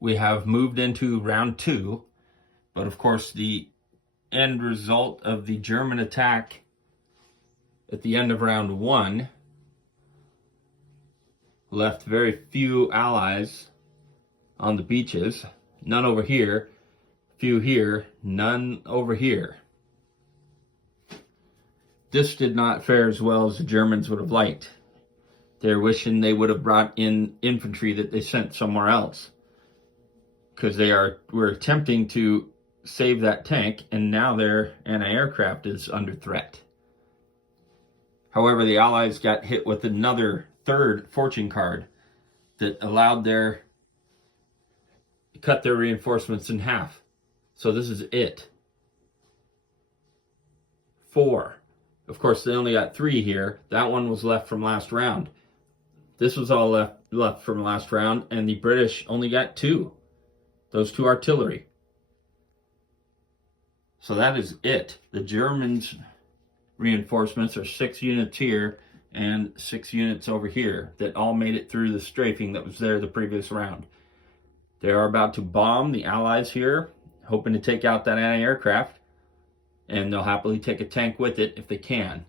we have moved into round 2, but of course the end result of the German attack at the end of round 1 left very few Allies on the beaches. None over here, few here, none over here. This did not fare as well as the Germans would have liked. They're wishing they would have brought in infantry that they sent somewhere else, because were attempting to save that tank, and now their anti-aircraft is under threat. However, the Allies got hit with another third fortune card that allowed cut their reinforcements in half. So this is it. 4. Of course, they only got 3 here. That one was left from last round. This was all left from last round, and the British only got 2. Those 2 artillery. So that is it. The Germans' reinforcements are 6 units here and 6 units over here that all made it through the strafing that was there the previous round. They are about to bomb the Allies here, hoping to take out that anti-aircraft, and they'll happily take a tank with it if they can.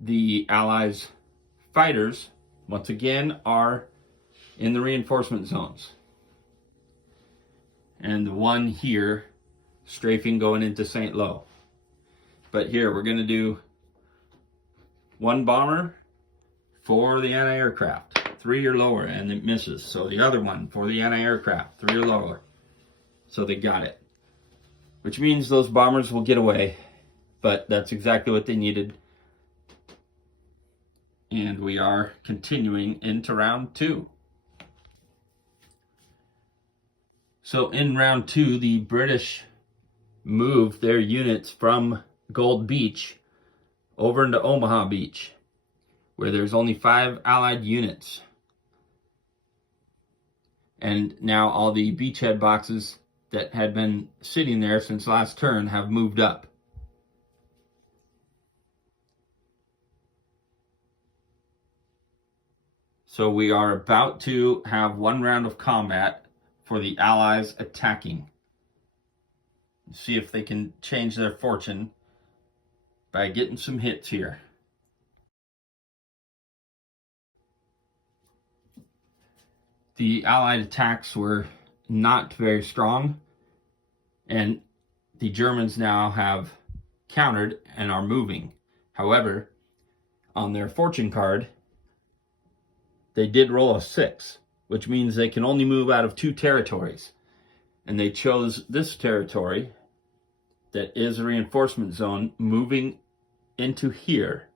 The Allies' fighters, once again, are in the reinforcement zones. And the one here, strafing going into St. Lo. But here, we're going to do 1 bomber for the anti-aircraft. 3 or lower, and it misses. So the other one for the anti-aircraft, 3 or lower. So they got it. Which means those bombers will get away. But that's exactly what they needed. And we are continuing into round 2. So in round 2, the British moved their units from Gold Beach over into Omaha Beach, where there's only 5 Allied units. And now all the beachhead boxes that had been sitting there since last turn have moved up. So we are about to have 1 round of combat for the Allies attacking. See if they can change their fortune by getting some hits here. The Allied attacks were not very strong, and the Germans now have countered and are moving. However, on their fortune card, they did roll a 6, which means they can only move out of 2 territories. And they chose this territory that is a reinforcement zone, moving into here.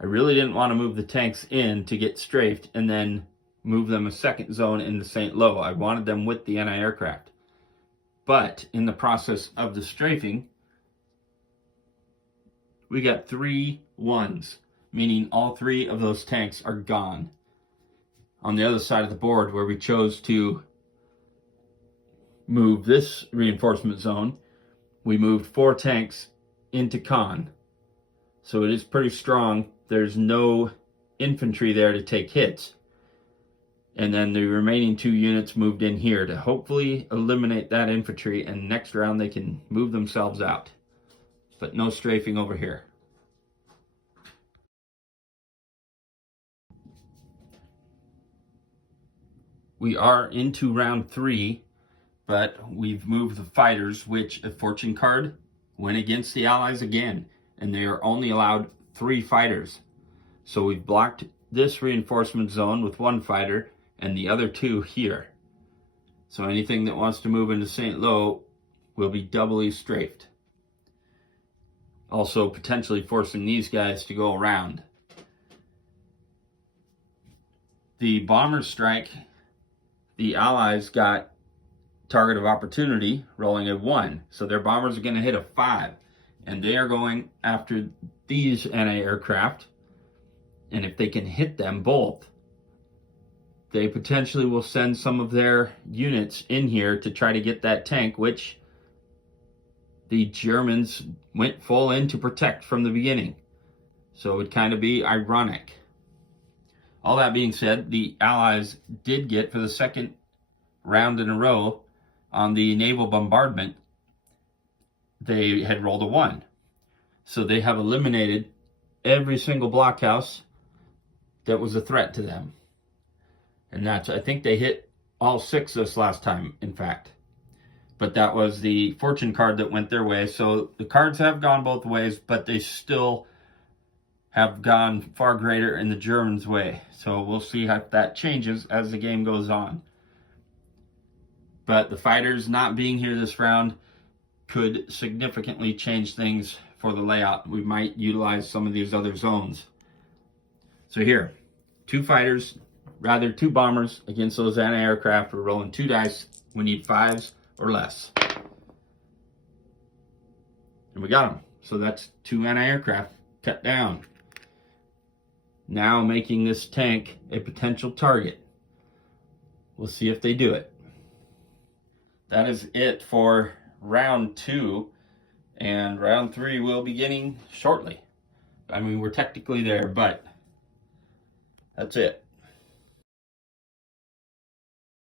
I really didn't want to move the tanks in to get strafed and then move them a second zone into St. Lo. I wanted them with the anti-aircraft. But in the process of the strafing, we got 3 1s, meaning all 3 of those tanks are gone. On the other side of the board, where we chose to move this reinforcement zone, we moved 4 tanks into Con. So it is pretty strong. There's no infantry there to take hits. And then the remaining 2 units moved in here to hopefully eliminate that infantry, and next round they can move themselves out. But no strafing over here. We are into round 3, but we've moved the fighters, which a fortune card went against the Allies again, and they are only allowed 3 fighters. So we've blocked this reinforcement zone with 1 fighter and the other 2 here. So anything that wants to move into St. Lo will be doubly strafed. Also potentially forcing these guys to go around. The bomber strike, the Allies got target of opportunity rolling a 1. So their bombers are going to hit a 5. And they are going after these anti-aircraft. And if they can hit them both, they potentially will send some of their units in here to try to get that tank, which the Germans went full in to protect from the beginning. So it would kind of be ironic. All that being said, the Allies did get, for the second round in a row on the naval bombardment, they had rolled a 1. So they have eliminated every single blockhouse that was a threat to them. And that's, I think they hit all 6 this last time, in fact. But that was the fortune card that went their way. So the cards have gone both ways, but they still have gone far greater in the Germans' way. So we'll see how that changes as the game goes on. But the fighters not being here this round could significantly change things for the layout. We might utilize some of these other zones. So here, 2 fighters, rather 2 bombers against those anti-aircraft. We're rolling 2 dice. We need 5s or less. And we got them. So that's 2 anti-aircraft cut down. Now making this tank a potential target. We'll see if they do it. That is it for round 2. And round 3 will be beginning shortly. I mean, we're technically there, but that's it.